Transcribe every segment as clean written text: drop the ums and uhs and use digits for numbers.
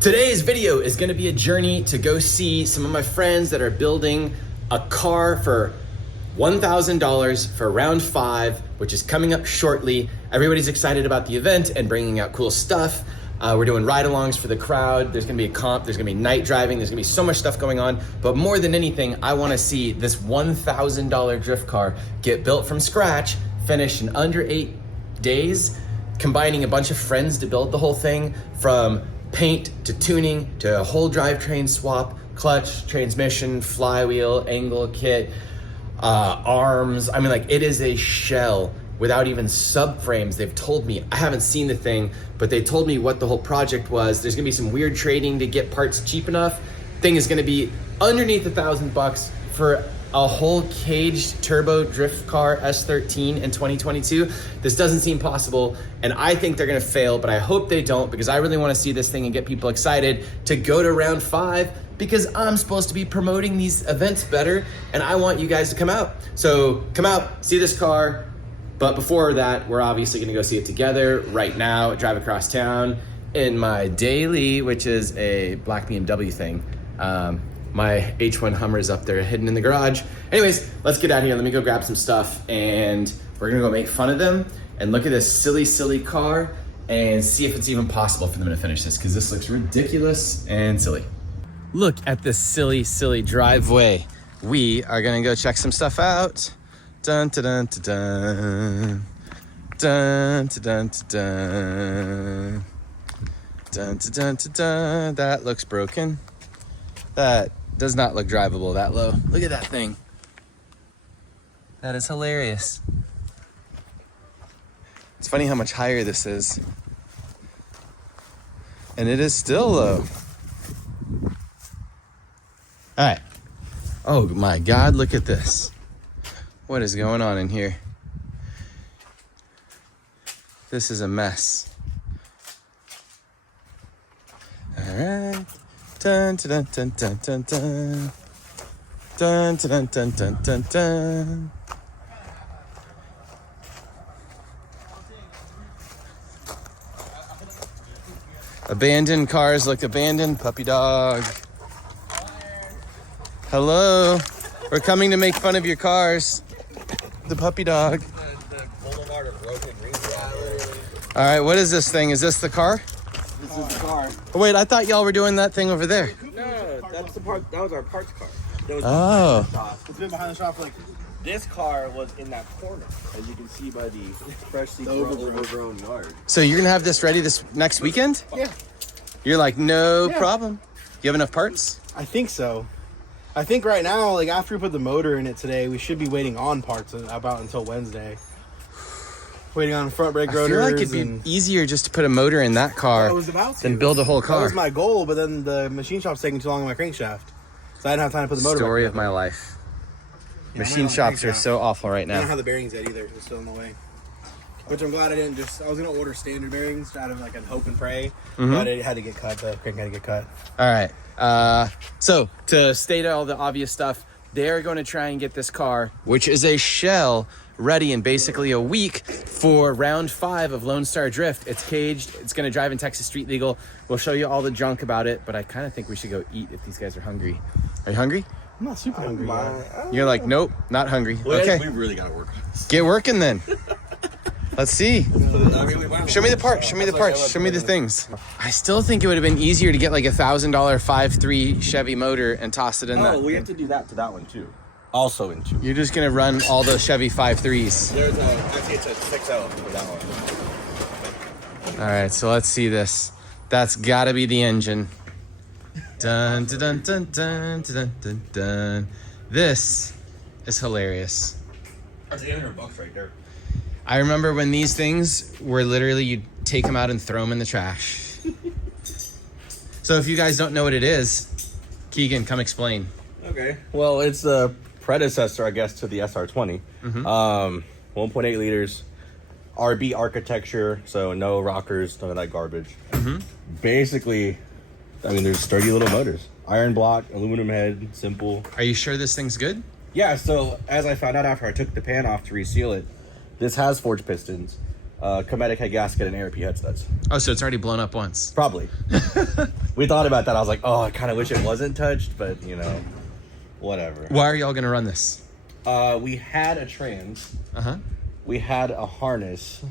Today's video is gonna be a journey to go see some of my friends that are building a car for $1,000 for round 5, which is coming up shortly. Everybody's excited about the event and bringing out cool stuff. We're doing ride-alongs for the crowd. There's gonna be a comp, there's gonna be night driving, there's gonna be so much stuff going on. But more than anything, I wanna see this $1,000 drift car get built from scratch, finished in under 8 days, combining a bunch of friends to build the whole thing, from paint to tuning to a whole drivetrain swap, clutch, transmission, flywheel, angle kit, arms. I mean, like, it is a shell without even subframes. They've told me, I haven't seen the thing, but they told me what the whole project was. There's gonna be some weird trading to get parts cheap enough. Thing is gonna be underneath $1,000 for a whole caged turbo drift car S13 in 2022. This doesn't seem possible, and I think they're gonna fail, but I hope they don't, because I really wanna see this thing and get people excited to go to round 5, because I'm supposed to be promoting these events better, and I want you guys to come out. So come out, see this car, but before that, we're obviously gonna go see it together right now, drive across town in my daily, which is a black BMW thing. My H1 Hummer is up there hidden in the garage. Anyways, let's get out of here. Let me go grab some stuff, and we're gonna go make fun of them and look at this silly, silly car and see if it's even possible for them to finish this, because this looks ridiculous and silly. Look at this silly, silly driveway. We are gonna go check some stuff out. Dun, dun, dun, dun, dun. Dun, dun, dun, dun. Dun, dun, dun, dun, dun. That looks broken. That does not look drivable that low. Look at that thing. That is hilarious. It's funny how much higher this is. And it is still low. All right. Oh my God, look at this. What is going on in here? This is a mess. All right. Dun dun dun dun dun dun. Dun dun dun dun dun dun. Abandoned cars look abandoned. Puppy dog. Hello. We're coming to make fun of your cars. The puppy dog. The boulevard of broken rings. All right, what is this thing? Is this the car? This is the car. Oh, wait, I thought y'all were doing that thing over there. No, that's the part. That was our parts car. That was Oh. behind the shop. It's been behind the shop for like. This car was in that corner, as you can see by the freshly overgrown yard. So you're gonna have this ready this next weekend? Yeah. You're like, no Yeah. problem. You have enough parts? I think so. I think right now, like after we put the motor in it today, we should be waiting on parts about until Wednesday. Waiting on front brake I rotors. feel like it'd be easier just to put a motor in that car I was about to. than build a whole That car. was my goal, but then the machine shop's taking too long on my crankshaft, so I didn't have time to put the motor. Story back of my together. life. Yeah, Machine I'm shops are crankshaft. so awful right I don't now. have the bearings yet either. It's still in the way. Which I'm glad I didn't just. I was gonna order standard bearings out of like a hope and pray, but it had to get cut. The crank had to get cut. All right. So to state all the obvious stuff, they're going to try and get this car, which is a shell, ready in basically a week for round 5 of Lone Star Drift. It's caged. It's going to drive in Texas street legal. We'll show you all the junk about it, but I kind of think we should go eat if these guys are hungry. Are you hungry? I'm not super hungry. Yet. You're like, nope, not hungry. Okay, We really gotta work on this. get working then. Let's see. Show me the parts. Show me the parts. Show me the things. I still think it would have been easier to get like $1,000 5.3 Chevy motor and toss it in Oh, that. we have to do that to that one too. Also in 2. You're just gonna run all the Chevy 5.3s. There's a. Actually, it's a 6.0 for that one. All right, so let's see this. That's gotta be the engine. Dun dun dun dun dun dun dun dun. This is hilarious. That's $800 right there. I remember when these things were literally, you'd take them out and throw them in the trash. So if you guys don't know what it is, Keegan, come explain. Okay. Well, it's the predecessor, I guess, to the SR20. 1.8 liters, RB architecture, so no rockers, none of that garbage. Basically, I mean, there's sturdy little motors. Iron block, aluminum head, simple. Are you sure this thing's good? Yeah, so as I found out after I took the pan off to reseal it, this has forged pistons. Cometic head gasket and ARP headsets. Oh, so it's already blown up once. Probably. We thought about that. I was like, oh, I kind of wish it wasn't touched, but you know, whatever. Why are y'all gonna run this? We had a trans. Uh-huh. We had a harness.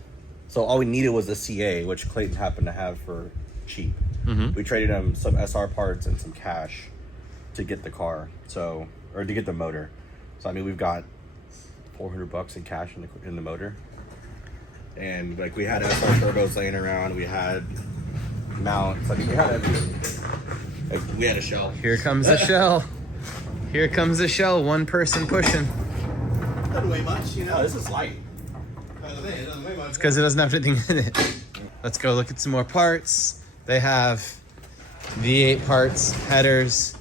So all we needed was a CA, which Clayton happened to have for cheap. Mm-hmm. We traded him some SR parts and some cash to get the car. Or to get the motor. So I mean, we've got $400 in cash in the motor. And like we had SR turbos laying around. We had mounts. I mean, we had everything. Like, we had a shell. Here comes the shell. Here comes the shell. One person pushing. Doesn't weigh much, you know. Oh, this is light. It doesn't weigh much. It's because it doesn't have anything in it. Let's go look at some more parts. They have V8 parts, headers,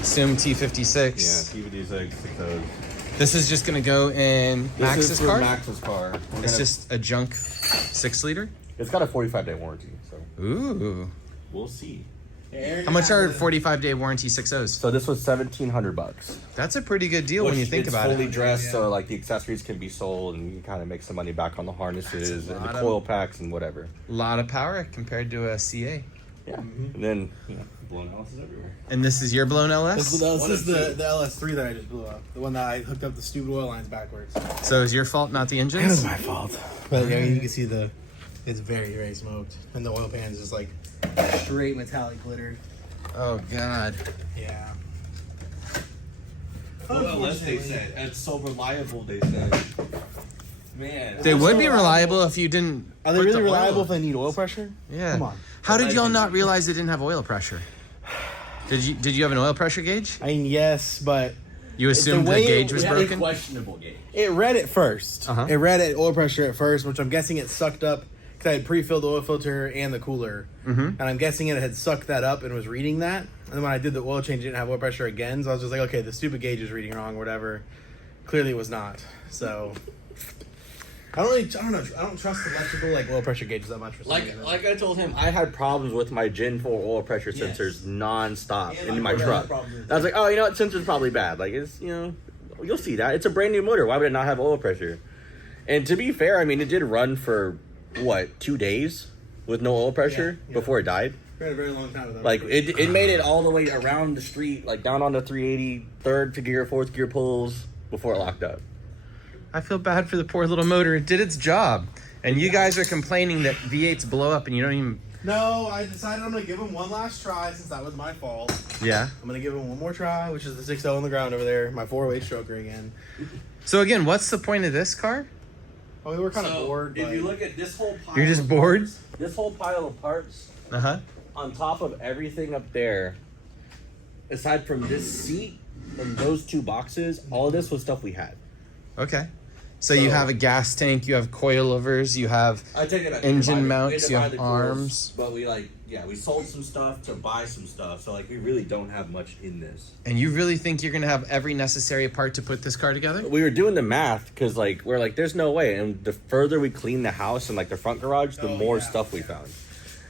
assume T56. Yeah, T56. This is just gonna go in Max's This is for car. Max's car. It's just a junk 6-liter. It's got a 45-day warranty, so Ooh. we'll see. How much are 45-day warranty 6.0s? So this was $1,700. That's a pretty good deal when you think about It's fully it. dressed, so like the accessories can be sold, and you can kind of make some money back on the harnesses and the lot of- coil packs and whatever. A lot of power compared to a CA. Yeah, and then blown houses everywhere. And this is your blown LS? This is the LS3 that I just blew up. The one that I hooked up the stupid oil lines backwards. So is your fault, not the engines? my fault. But yeah, you can see it's very, very smoked. And the oil pan is just like straight metallic glitter. Oh God. Yeah. they said. It's so reliable, they said. Man. They would be reliable if you didn't. Are they put really the oil reliable in. if they need oil pressure? Yeah. Come on. How did y'all not realize they didn't have oil pressure? Did you have an oil pressure gauge? I mean, yes, but You assumed the way gauge was it- broken? Questionable gauge. it read it 1st. Uh-huh. It read it oil pressure at first, which I'm guessing it sucked up because I had pre-filled the oil filter and the cooler. Mm-hmm. And I'm guessing it had sucked that up and was reading that. And then when I did the oil change, it didn't have oil pressure again. So I was just like, okay, the stupid gauge is reading wrong or whatever. Clearly it was not. So I don't know. I don't trust electrical like oil pressure gauges that much. For some reason. Like I told him, I had problems with my Gen 4 oil pressure Yes. sensors non-stop Yeah, in my my brother truck. had problems with I was like, oh, you know what, sensor's probably bad. Like, it's, you know, you'll see that. It's a brand new motor. Why would it not have oil pressure? And to be fair, I mean, it did run for, 2 days with no oil pressure Yeah. before it died? We had a very long time with that. Like, it made it all the way around the street, like down on the 380, third to gear, fourth gear pulls before it locked up. I feel bad for the poor little motor. It did its job. And you guys are complaining that V8s blow up and you don't even... No, I decided I'm going to give him one last try since that was my fault. Yeah. I'm going to give him one more try, which is the 6.0 on the ground over there, my 408 stroker again. So again, what's the point of this car? Oh, we were kind of bored. If but- you look at this whole pile, You're just of bored? parts- this whole pile of parts, Uh-huh. on top of everything up there, aside from this seat and those two boxes, all of this was stuff we had. Okay. So you have a gas tank, you have coilovers, you have... I take it back. Engine We mounts, had to you buy have the coils, arms. but we we sold some stuff to buy some stuff, so like we really don't have much in this. And you really think you're going to have every necessary part to put this car together? We were doing the math because like we're like, there's no way. And the further we clean the house and like the front garage, the more stuff we found.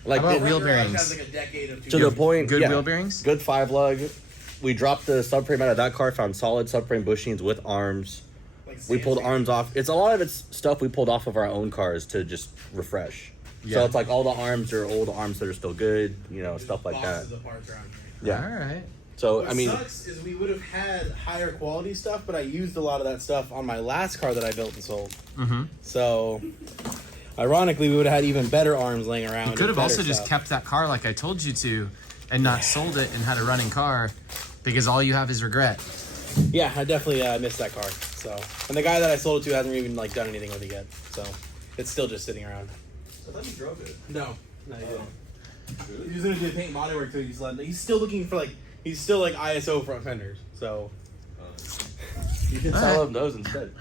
Like How about it- wheel Garage bearings? has like a decade of to the point, Good yeah, wheel bearings? good 5 lug. We dropped the subframe out of that car, found solid subframe bushings with arms. We pulled arms off. It's a lot of it's stuff we pulled off of our own cars to just refresh. Yeah. So it's like all the arms are old arms that are still good, you know, stuff like that. Boxes of parts around here. All right. So What I mean, sucks is we would have had higher quality stuff, but I used a lot of that stuff on my last car that I built and sold. Mm-hmm. So, ironically, we would have had even better arms laying around. You could have and also better just stuff. kept that car like I told you to and not sold it and had a running car because all you have is regret. Yeah, I definitely missed that car. So, and the guy that I sold it to hasn't even like done anything with it yet. So, it's still just sitting around. I thought you drove it. No, he didn't. He was gonna do paint and body work too. He's still looking for he's still like ISO front fenders. So, You can All sell right. them those instead.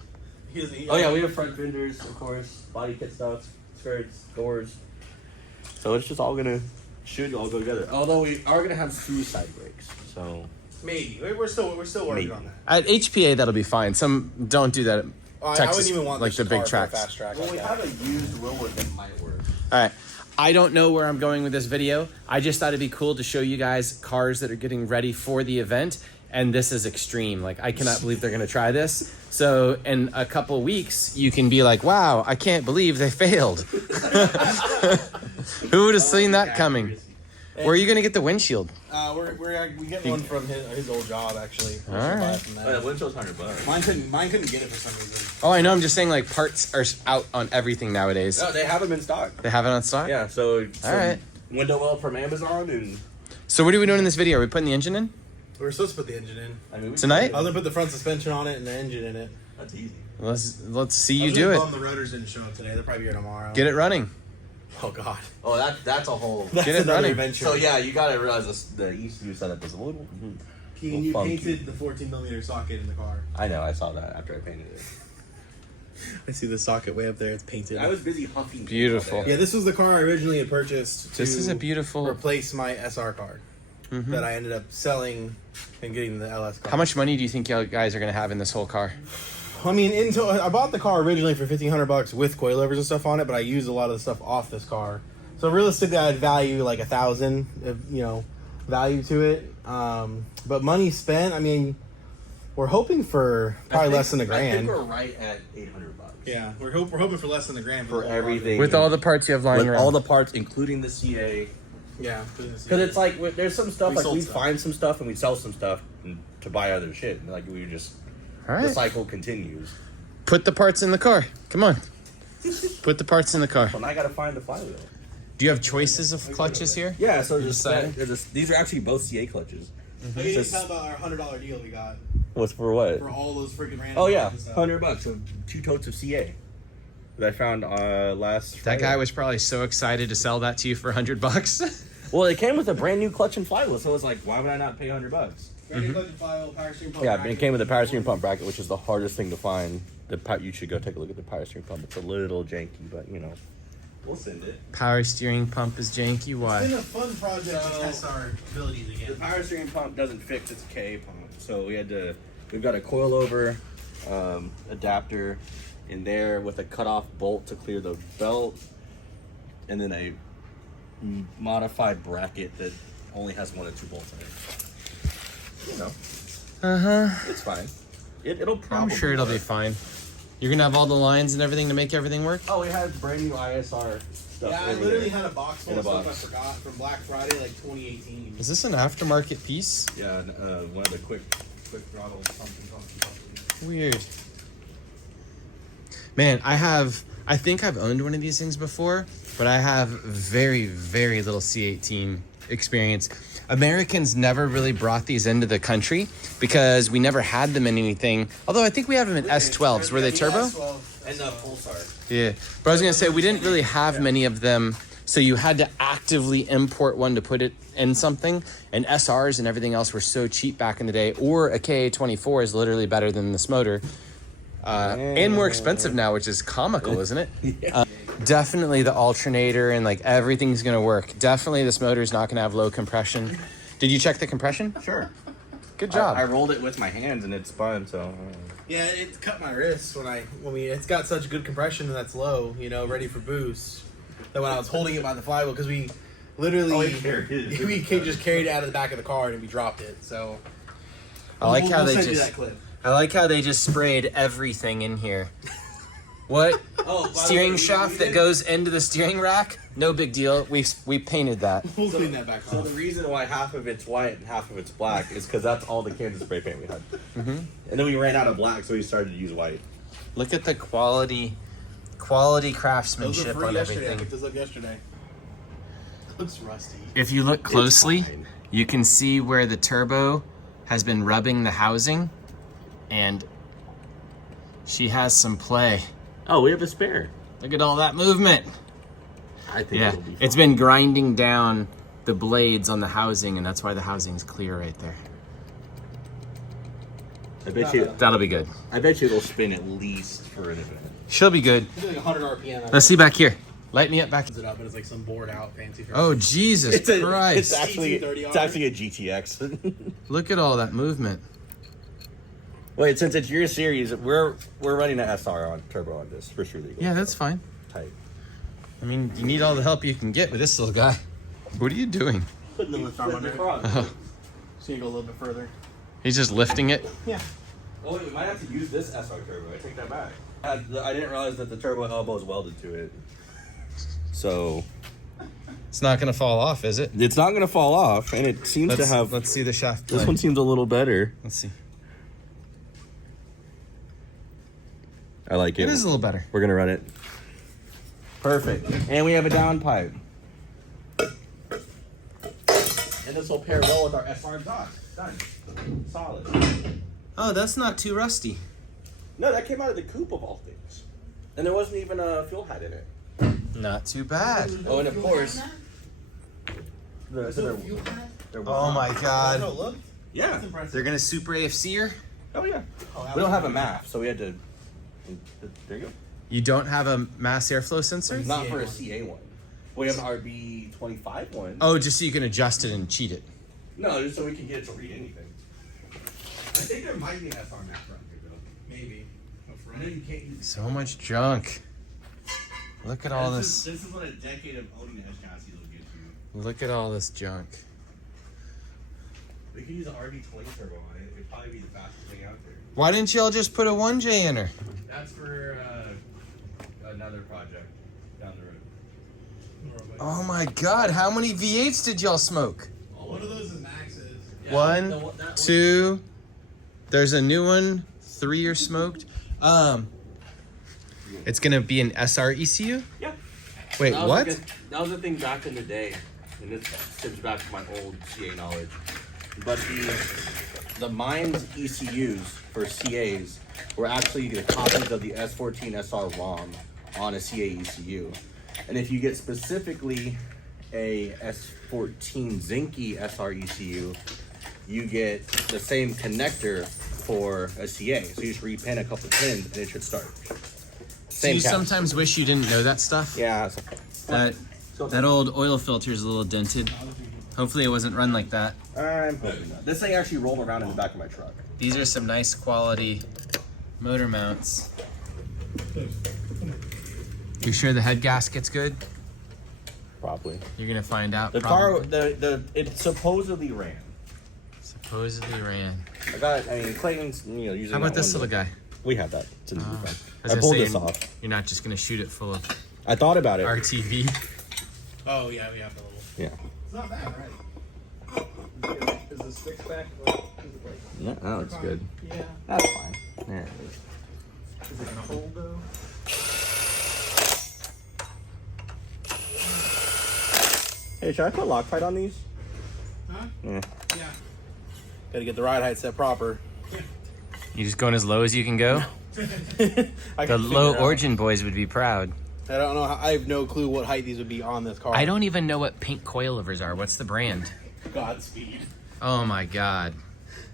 Oh yeah, we have front fenders, of course, body kit stuff, skirts, doors. So it's just all should all go together. Although we are gonna have 2 side brakes, so maybe we're still working Maybe. on that. At HPA, that'll be fine. Some don't do that at I Texas, wouldn't even want like this the big car for a tracks. fast track. well, like we that. have a used Willwood that might work. All right. I don't know where I'm going with this video. I just thought it'd be cool to show you guys cars that are getting ready for the event. and this is extreme. Like, I cannot believe they're gonna try this. So in a couple weeks, you can be like, wow, I can't believe they failed. Who would have seen that coming? Where are you gonna get the windshield? We get one from his old job actually. All right. The windshield's $100. Mine couldn't get it for some reason. Oh, I know. I'm just saying, like, parts are out on everything nowadays. No, they have them in stock. They have it on stock? Yeah, so All right. window well from Amazon, and So what are we doing in this video? Are we putting the engine in We were supposed to put the engine in. I mean, tonight? I was gonna put the front suspension on it and the engine in it. That's easy. Let's see you do it. The rotors didn't show up today. They'll probably be here tomorrow. Get it running. Oh God. Oh, that's a whole. That's Get it another running. adventure. So yeah, you gotta realize this, the ECU setup is a little. Keegan, you funky. painted the 14mm socket in the car. I know. I saw that after I painted it. I see the socket way up there. It's painted. I was busy huffing. Beautiful. Yeah, this was the car I originally had purchased. This to is a beautiful. replace my SR car that I ended up selling and getting the LS car. How much money do you think you guys are gonna have in this whole car? I mean, I bought the car originally for $1,500 with coilovers and stuff on it, but I used a lot of the stuff off this car. So realistically, I'd value like $1,000, value to it. But money spent, I mean, we're hoping for probably less than $1,000. I think we're right at $800. Yeah, we're hoping for less than $1,000 For everything. With all the parts you have lying With around. all the parts, including the CA. Yeah, Because it's like there's some stuff We like sold we'd stuff. find some stuff and we'd sell some stuff to buy other shit. Like we would just All the right. cycle continues. Put the parts in the car. Come on. Put the parts in the car. So now I gotta find the flywheel. Do you have choices of clutches here? Yeah, so decided? these are actually both CA clutches. You need Just- to tell about our $100 deal we got What's for what? for all those freaking random. Oh yeah, and stuff. $100. So 2 totes of CA that I found last. That Friday. guy was probably so excited to sell that to you for $100. Well, it came with a brand new clutch and flywheel, so it was like, why would I not pay $100? Brand new flywheel, power steering pump Yeah, bracket. it came with a power steering pump bracket, which is the hardest thing to find. You should go take a look at the power steering pump. It's a little janky, but we'll send it. Power steering pump is janky. It's been Why? a fun project to test our abilities The again. power steering pump doesn't fix its K pump, so we've got a coilover adapter in there with a cutoff bolt to clear the belt, and then a modified bracket that only has 1 or 2 bolts in it. It's fine. It'll probably. I'm sure it'll be fine. You're gonna have all the lines and everything to make everything work. Oh, it has brand new ISR stuff. Yeah, I over literally there. had a box full In a of stuff I box. forgot from Black Friday, like 2018. Is this an aftermarket piece? Yeah, one of the quick throttle something. Weird. Man, I think I've owned one of these things before, but I have very, very little C18 experience. Americans never really brought these into the country because we never had them in anything. Although I think we have them in S12s. Were they turbo? And the Pulsar. Yeah. But I was going to say, we didn't really have many of them. So you had to actively import one to put it in something. And SRs and everything else were so cheap back in the day. Or a KA24 is literally better than this motor. And more expensive now, which is comical, isn't it? Definitely the alternator and like everything's gonna work. Definitely this motor is not gonna have low compression. Did you check the compression? Sure. Good job. I rolled it with my hands and it spun, so. Yeah, it cut my wrist it's got such good compression and that's low, ready for boost. That when I was holding it by the flywheel, because we literally we carried it. we just carried it out of the back of the car and we dropped it. So I like how we'll they send you just. that clip. I like how they just sprayed everything in here. What? Oh, by the Steering way, shaft that goes into the steering rack? No big deal. We painted that. We'll clean that back So off. the reason why half of it's white and half of it's black is because that's all the Kansas spray paint we had. And then we ran out of black, so we started to use white. Look at the quality craftsmanship Those were free on yesterday. I everything. picked those up yesterday. Looks rusty. If you look closely, fine. you can see where the turbo has been rubbing the housing, and she has some play. Oh, we have a spare. Look at all that movement. I think Yeah, it'll be fine. it's been grinding down the blades on the housing, and that's why the housing's clear right there. That'll be good. I bet you it'll spin at least for an event. She'll be good. It's like 100 RPM. Let's see back here. Light me up back. it up, and it's like some bored out fancy. Oh, Jesus Christ. It's actually T230R. a GTX. Look at all that movement. Wait, since it's your series, we're running an SR on turbo on this for sure. Yeah, that's fine. tight. I mean, you need all the help you can get with this little guy. What are you doing? Putting the lift arm under. Oh, So you go a little bit further. He's just lifting it. Yeah. Oh, wait, we might have to use this SR turbo. I take that back. I didn't realize that the turbo elbow is welded to it. So It's not gonna fall off, is it? it's not going to fall off, and it seems to have. Let's see the shaft. This play. one seems a little better. Let's see. I like it. It is a little better. We're going to run it. Perfect. And we have a downpipe. And this will pair well with our SR exhaust. Done. Solid. Oh, that's not too rusty. No, that came out of the coupe of all things. And there wasn't even a fuel hat in it. Not too bad. Oh, and of course. Oh my God. No, look. Yeah. That's impressive. They're gonna super AFC her? Oh, yeah. Oh, We don't have a MAF, so we had to. There you go. You don't have a mass airflow sensor? Not for a CA one. We have an RB25 one. Oh, just so you can adjust it and cheat it. No, just so we can get it to read anything. I think there might be an SR MAF around here, though. Maybe. I know you can't use. So much junk. Look at all this. This is what a decade of owning an S chassis will get you. Look at all this junk. We could use an RB20 turbo on it. It'd probably be the fastest thing out there. Why didn't y'all just put a 1J in her? That's for another project down the road. Oh my God, how many V8s did y'all smoke? One of those is Max's. One, two, there's a new one, 3 are smoked. It's gonna be an SR ECU? Yeah. Wait, That was what? that was the thing back in the day, and this stems back to my old CA knowledge. But the Mines ECUs for CAs were actually the copies of the S14 SR ROM on a CA ECU. And if you get specifically a S14 Zinke SR ECU, you get the same connector for a CA. So you just repin a couple pins and it should start. Do you cap. sometimes wish you didn't know that stuff? Yeah. That old oil filter is a little dented. Hopefully it wasn't run like that. I'm hoping not. This thing actually rolled around in the back of my truck. These are some nice quality motor mounts. You sure the head gasket's good? Probably. You're gonna find out. The probably. car, it supposedly ran. Supposedly ran. Clayton's, using. How about that this one, little guy? We have that. It's in the I I was gonna pulled say, this off. You're not just gonna shoot it full of I thought about it. RTV. Oh, yeah, we have a little. Yeah. It's not bad, right? Is the sticks back? Yeah, that looks good. Yeah. That's fine. There it is. Is it cold though? Hey, should I put Loctite on these? Huh? Yeah. Yeah. Gotta get the ride height set proper. You just going as low as you can go? I The can low figure it out. origin boys would be proud. I don't know. I have no clue what height these would be on this car. I don't even know what pink coilovers are. What's the brand? Godspeed. Oh my God.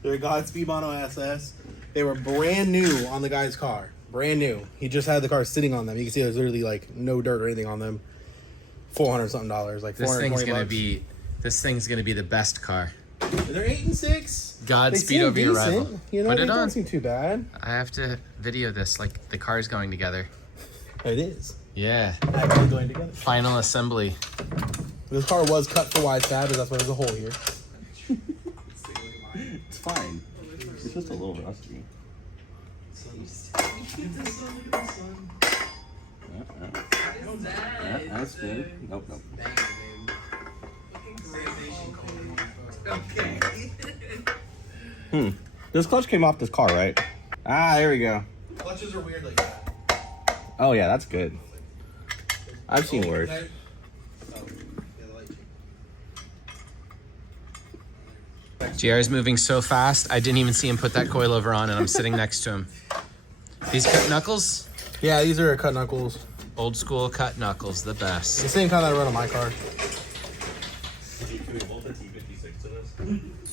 They're Godspeed Mono SS. They were brand new on the guy's car. Brand new. He just had the car sitting on them. You can see there's literally like no dirt or anything on them. $400 something, like This thing's $420 gonna bucks. be. This thing's gonna be the best car. They're 8 and 6. Godspeed They seem over your decent. rival. You know, Put they it don't on. seem too bad. I have to video this like the car's going together. It is Yeah. actually going together. Final assembly. This car was cut for wide cabs. That's why there's a hole here. It's fine. It's just a little rusty. Yeah, that's good. Nope. This clutch came off this car, right? Ah, there we go. Clutches are weird like that. Oh yeah, that's good. I've seen worse. JR's moving so fast, I didn't even see him put that coilover on, and I'm sitting next to him. These cut knuckles, Yeah, these are cut knuckles. old school cut knuckles, the best. The same kind that I run on my car.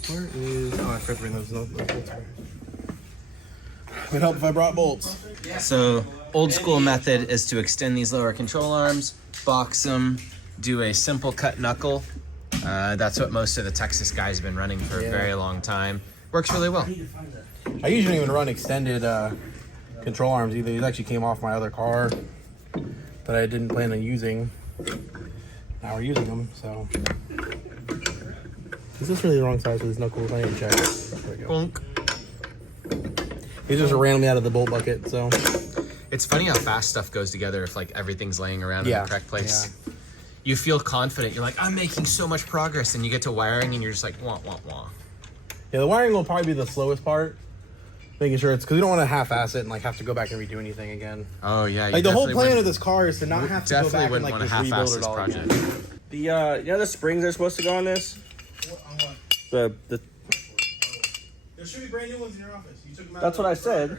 Where is? Oh, I forgot to bring those bolts. Would help if I brought bolts. So, old school method is to extend these lower control arms, box them, do a simple cut knuckle. That's what most of the Texas guys have been running for a very long time. Works really well. I usually don't even run extended control arms either. These actually came off my other car that I didn't plan on using. Now we're using them, so. Is this really the wrong size for these knuckles? I need to check. There we go. Bonk. These just randomly out of the bolt bucket, so. It's funny how fast stuff goes together if like everything's laying around in Yeah. the correct place. You feel confident. You're like, I'm making so much progress, and you get to wiring, and you're just like, wah wah wah. Yeah, the wiring will probably be the slowest part. Making sure it's because we don't want to half-ass it and like have to go back and redo anything again. Oh yeah. Like the whole plan of this car is to not have to go definitely back and wouldn't like want to just half-ass rebuild it this all project. again. The you know the springs are supposed to go on this. The There should be brand new ones in your office. You took them out. That's what I said.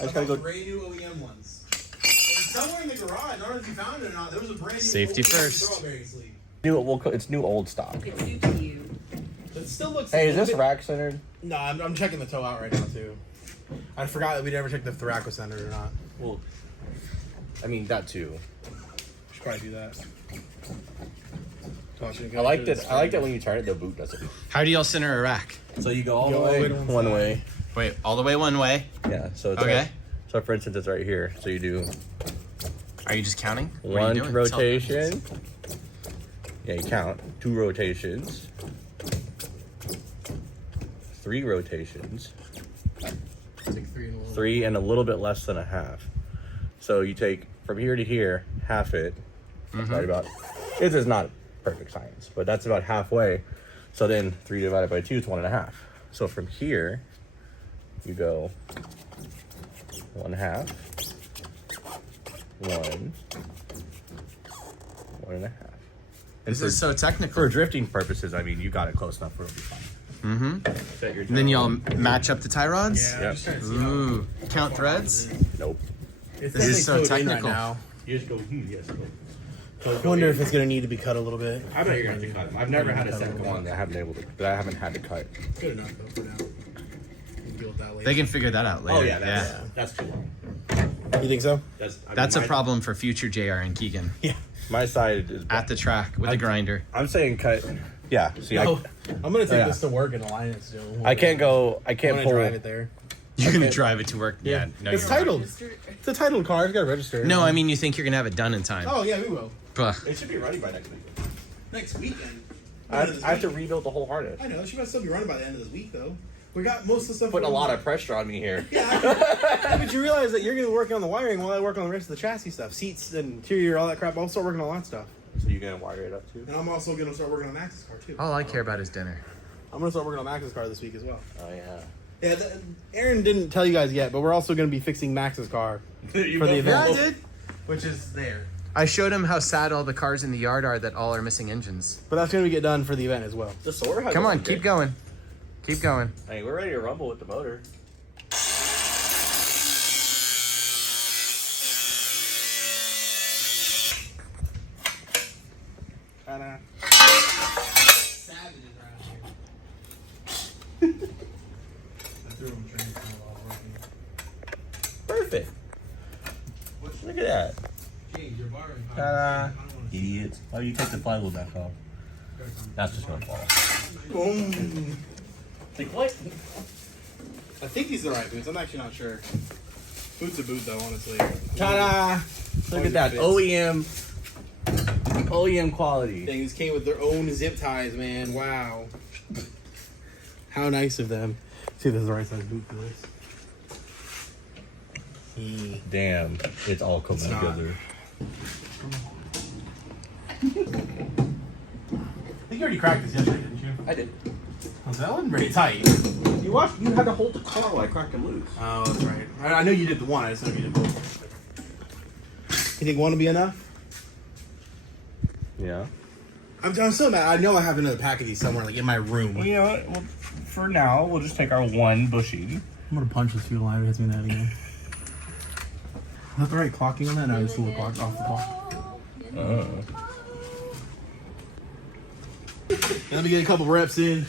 I just gotta go. Brand new OEM ones. It's somewhere in the garage. I don't know if you found it or not. There was a brand new Safety OEM first. strawberry sleeve. It's new old stock. It's new to you. It still looks. Hey, a is little this bit- rack centered? No, I'm checking the toe out right now too. I forgot that we never checked if the rack was centered or not. Well, I mean that too. Should probably do that. I like that. I like that when you turn it, the boot does it. How do y'all center a rack? So you go all Go the all the way way to one one side. way. Wait, all the way one way. Yeah. So it's Okay. right- so for instance, it's right here. So you do Are you just counting? What are one you doing? rotation. Yeah, you count 2 rotations, 3 rotations, It's like 3 and a little. 3 and a little bit less than a half. So you take from here to here, half it. That's right about. It is not perfect science, but that's about halfway. So then 3 divided by 2 is 1.5. So from here, you go 1/2, 1, 1.5. And This is so technical. for drifting purposes, I mean, you got it close enough for it'll be fine. Set your And then tone. y'all match up the tie rods. Yeah, Yep. I'm just trying to see how Ooh, count threads. Nope. it's This is so definitely towed in technical. Right now. You just go, yes, go. I wonder if it's gonna need to be cut a little bit. I bet you're gonna have to cut them. I've never had a second one that I haven't able to, that I haven't had to cut. Good enough though for now. We'll deal with that later. They can figure that out later. Oh yeah, that's too long. You think so? That's a problem for future JR and Keegan Yeah. My side is at the track with a grinder. I'm saying cut. Yeah. See, No, I'm gonna take yeah. this to work and align it still. I can't go. I I'm can't gonna pull. drive it there. You're gonna drive it to work. Yeah, no, it's you're not. titled. It's a titled car. It's got a register. No, I mean you think you're gonna have it done in time. Oh yeah, we will. Puh. It should be ready by next week. Next weekend. I have to rebuild the whole harness. I know. She might still be running by the end of this week though. We got most of the stuff. Putting a lot of pressure on me here. Yeah, but you realize that you're gonna be working on the wiring while I work on the rest of the chassis stuff, seats, and interior, all that crap. I'll start working on all that stuff, So you're gonna wire it up too? and I'm also gonna start working on Max's car too. All I care about is dinner. I'm gonna start working on Max's car this week as well. Oh yeah. Yeah, Aaron didn't tell you guys yet, but we're also gonna be fixing Max's car For for the event. did. which is there. I showed him how sad all the cars in the yard are that all are missing engines. But that's gonna get done for the event as well. The Soarer has Come a on, good- keep going. Keep going. Hey, we're ready to rumble with the motor. Ta-da. Perfect. Look at that. Ta-da. Idiots. Why do you take the flywheel back off? That's just gonna fall. Boom. Like what? I think these are the right boots. I'm actually not sure. Boot's a boot though, honestly. Ta-da! Look at that. OEM. OEM quality. Things came with their own zip ties, man. Wow. How nice of them. See if this is the right size boot for this. Damn. It's all coming It's not. together. I think you already cracked this yesterday, didn't you? I did. That wasn't very tight. You watched. You had to hold the car while I cracked him loose. Oh, that's right. I know you did the one. I just know you did both. You think one will be enough? Yeah. I'm so mad. I know I have another pack of these somewhere, like in my room. Well, you know what? Well, for now, we'll just take our one bushing. I'm gonna punch this fuel line. It hits me in that again. Is that the right clocking on that? No, it's a little clock off the clock. Let me get a couple reps in.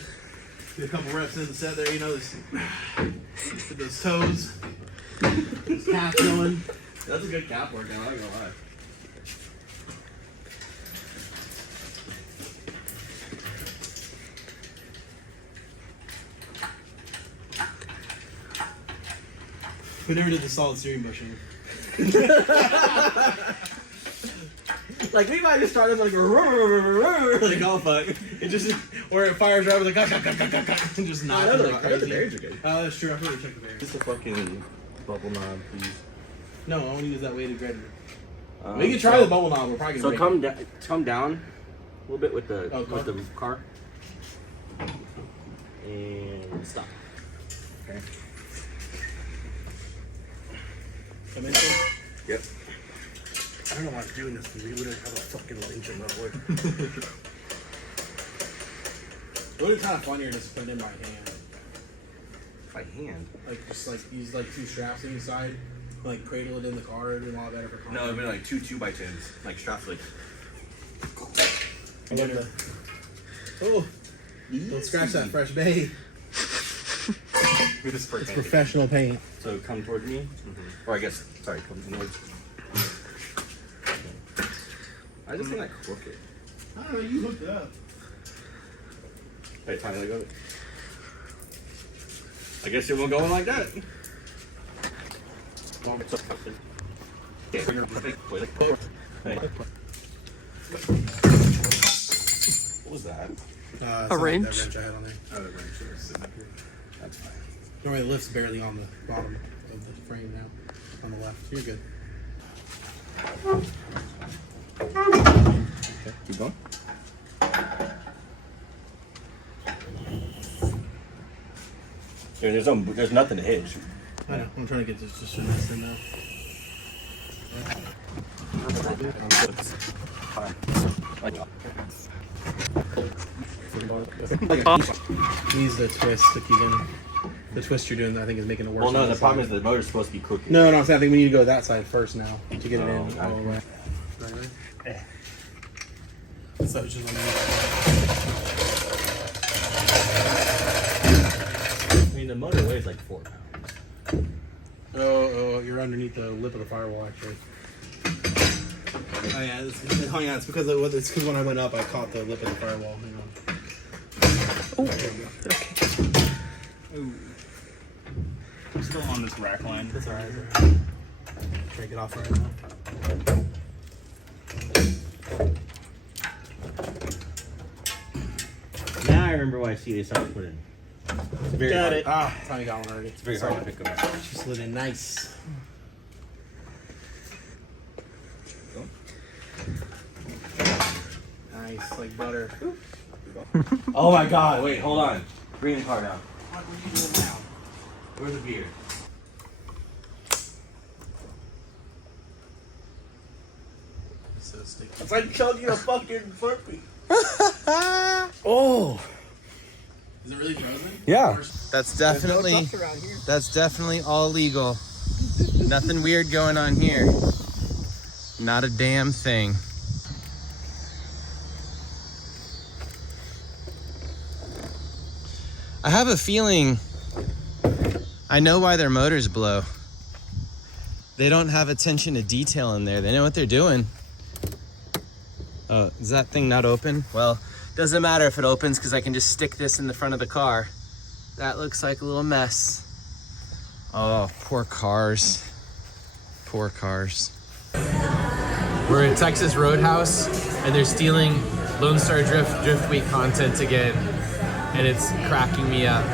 Get a couple reps in the set there. You know, this, get those toes. This calf going. That's a good cap workout. I'm not gonna lie. We never did the solid steering bushing. Like we might have started like like oh fuck. It just Or it fires right over the and just not. I know the berries are good. Oh, that's true. I forgot to check the berries. Just a fucking bubble knob, please. No, I want to use that weighted grinder. We can try the bubble knob. We're probably gonna. So come down a little bit with the car. And stop. Okay. Come in. Yep. I don't know why I'm doing this because we literally have a fucking engine that way. It would be kind of funnier just put it in by hand. By hand? Like just like use like 2 straps on each side, like cradle it in the car. It'd be a lot better for. No, it'd be like 2 2x10s, like straps like. Oh, don't scratch that fresh bay. It's Professional paint. So come towards me, or I guess sorry, come towards. I just think I crook it. I don't know. You hooked it up. Wait, time to go. I guess it won't go in like that. What was that? A wrench? That wrench I had on there. Oh, the wrench was sitting up here. That's fine. Don't worry, the lift's barely on the bottom of the frame now. On the left. You're good. Okay, keep going. There's nothing to hitch. I know. I'm trying to get this just this in now. Needs the twist to keep in. The twist you're doing, I think, is making it worse. Well, no, the problem is the motor's supposed to be crooked. No, I'm saying I think we need to go that side first now to get it in all the way. So it's just I mean, the motor weighs like 4 pounds. Oh, you're underneath the lip of the firewall, actually. Oh yeah, it's because when I went up, I caught the lip of the firewall. Hang on. Oh, okay. I'm still on this rack line. That's alright. Take it off right now. Now I remember why CDS I put in. It's very Got hard. it. Ah, finally got one already. It's very hard to pick up. She slid in nice. Nice, like butter. Oh my god, wait, hold on. Bring the car down. What are you doing now? Where's the beer? So sticky. It's like chugging a fucking Slurpee. Oh, Is it really frozen? Yeah. That's definitely all legal. Nothing weird going on here. Not a damn thing. I have a feeling I know why their motors blow. They don't have attention to detail in there. They know what they're doing. Oh, is that thing not open? Well, doesn't matter if it opens because I can just stick this in the front of the car. That looks like a little mess. Oh, poor cars. Poor cars. We're at Texas Roadhouse and they're stealing Lone Star Drift Week content again. And it's cracking me up.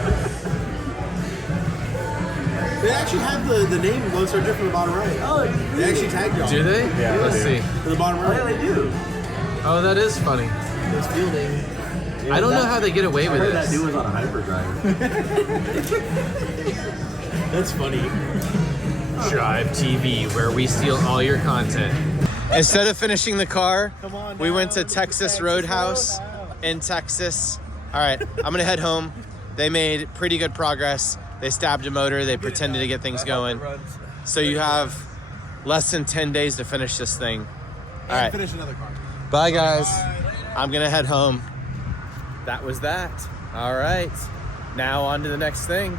They actually have the name Lone Star Drift on the bottom right. Oh, they actually tagged y'all. Do they? Yeah, Let's they see. To the bottom right. they do. Oh, that is funny. It's fielding. I don't know how they get away with That this. dude was on a hyperdrive. That's funny. Drive TV, where we steal all your content. Instead of finishing the car, we went to Texas Roadhouse in Texas. All right, I'm gonna head home. They made pretty good progress. They stabbed a motor. They pretended to get things going. So you have less than 10 days to finish this thing. All right, Finish another car. bye guys. I'm gonna head home. That was that. All right, now on to the next thing.